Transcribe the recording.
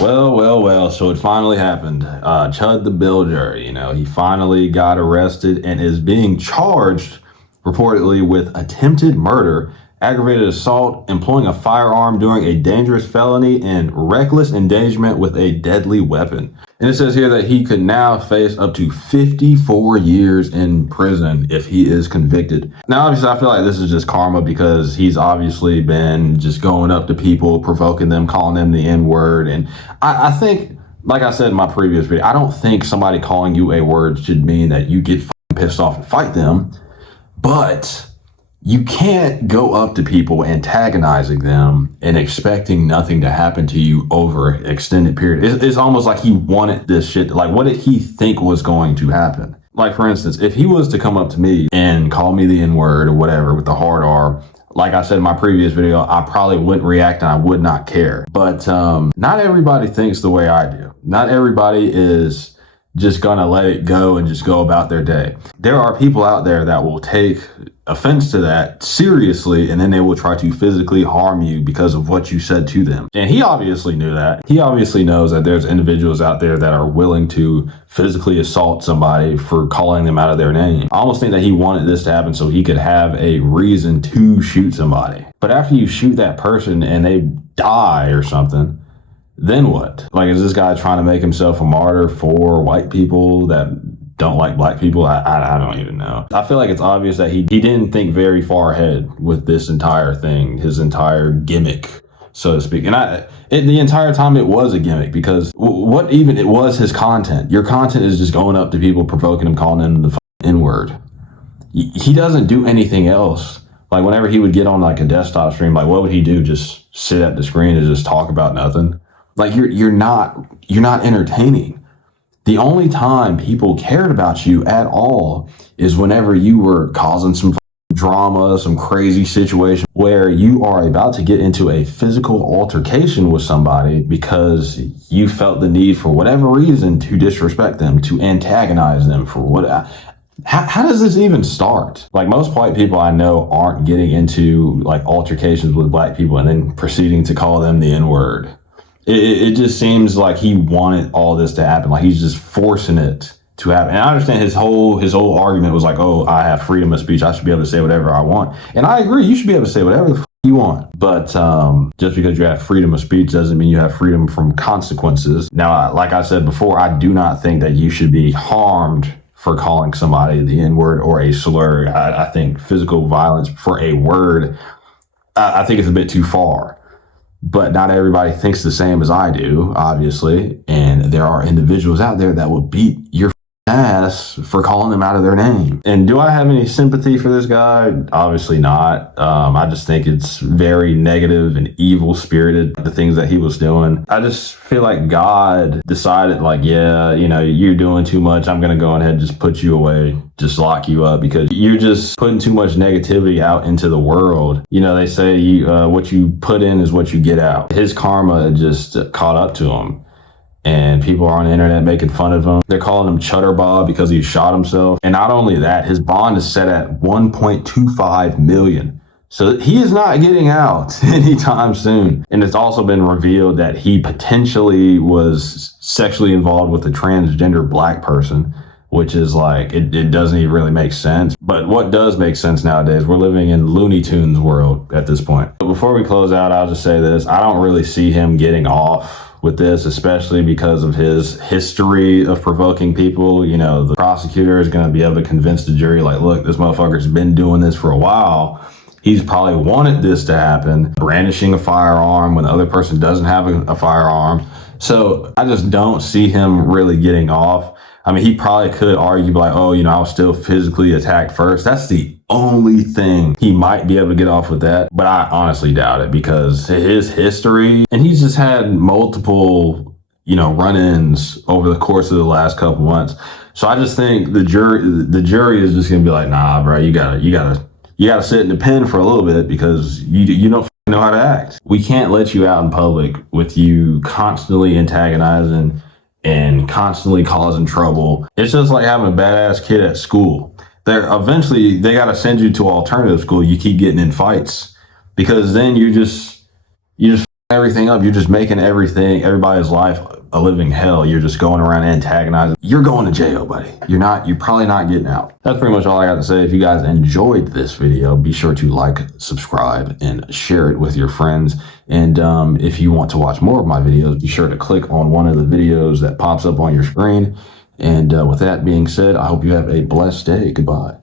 Well. So it finally happened. Chud the Builder, he finally got arrested and is being charged reportedly with attempted murder, aggravated assault, employing a firearm during a dangerous felony, and reckless endangerment with a deadly weapon. And it says here that he could now face up to 54 years in prison if he is convicted. Now, obviously, I feel like this is just karma because he's obviously been just going up to people, provoking them, calling them the N-word. And I think, like I said in my previous video, I don't think somebody calling you a word should mean that you get pissed off and fight them. But you can't go up to people antagonizing them and expecting nothing to happen to you over an extended period. It's almost like he wanted this shit. Like, what did he think was going to happen? Like, for instance, if he was to come up to me and call me the N-word or whatever with the hard R, like I said in my previous video, I probably wouldn't react and I would not care. But not everybody thinks the way I do. Not everybody is just gonna let it go and just go about their day. There are people out there that will take offense to that seriously, and then they will try to physically harm you because of what you said to them. And he obviously knew that. He obviously knows that there's individuals out there that are willing to physically assault somebody for calling them out of their name. I almost think that he wanted this to happen so he could have a reason to shoot somebody. But after you shoot that person and they die or something, then what? Like, is this guy trying to make himself a martyr for white people that don't like black people? I don't even know. I feel like it's obvious that he didn't think very far ahead with this entire thing, his entire gimmick, so to speak. And the entire time it was a gimmick because what even it was his content. Your content is just going up to people, provoking them, calling them the N-word. He doesn't do anything else. Like, whenever he would get on like a desktop stream, like, what would he do? Just sit at the screen and just talk about nothing? Like, you're not entertaining. The only time people cared about you at all is whenever you were causing some drama, some crazy situation where you are about to get into a physical altercation with somebody because you felt the need for whatever reason to disrespect them, to antagonize them for what. How does this even start? Like, most white people I know aren't getting into like altercations with black people and then proceeding to call them the N-word. It just seems like he wanted all this to happen. Like, he's just forcing it to happen. And I understand his whole argument was like, oh, I have freedom of speech. I should be able to say whatever I want. And I agree. You should be able to say whatever the you want. But just because you have freedom of speech doesn't mean you have freedom from consequences. Now, like I said before, I do not think that you should be harmed for calling somebody the N-word or a slur. I think physical violence for a word, I think it's a bit too far. But not everybody thinks the same as I do, obviously. And there are individuals out there that will beat your ass for calling them out of their name. And do I have any sympathy for this guy? Obviously not. I just think it's very negative and evil spirited, the things that he was doing. I just feel like God decided, like, yeah, you're doing too much. I'm going to go ahead and just put you away, just lock you up because you're just putting too much negativity out into the world. They say what you put in is what you get out. His karma just caught up to him. And people are on the internet making fun of him. They're calling him Chutter Bob because he shot himself. And not only that, his bond is set at $1.25 million. So he is not getting out anytime soon. And it's also been revealed that he potentially was sexually involved with a transgender black person, which is like, it doesn't even really make sense. But what does make sense nowadays, we're living in Looney Tunes world at this point. But before we close out, I'll just say this. I don't really see him getting off with this, especially because of his history of provoking people. The prosecutor is going to be able to convince the jury, like, look, this motherfucker's been doing this for a while. He's probably wanted this to happen, brandishing a firearm when the other person doesn't have a firearm. So I just don't see him really getting off. I mean, he probably could argue like, oh, I was still physically attacked first. That's the only thing he might be able to get off with that. But I honestly doubt it because his history, and he's just had multiple, run-ins over the course of the last couple months. So I just think the jury is just going to be like, nah, bro, you gotta sit in the pen for a little bit because you don't know how to act. We can't let you out in public with you constantly antagonizing and constantly causing trouble. It's just like having a badass kid at school. Eventually they got to send you to alternative school. You keep getting in fights because then you just everything up. You're just making everybody's life a living hell. You're just going around antagonizing. You're going to jail, buddy. You're probably not getting out. That's pretty much all I got to say. If you guys enjoyed this video, be sure to like, subscribe, and share it with your friends. And if you want to watch more of my videos, be sure to click on one of the videos that pops up on your screen. And with that being said, I hope you have a blessed day. Goodbye.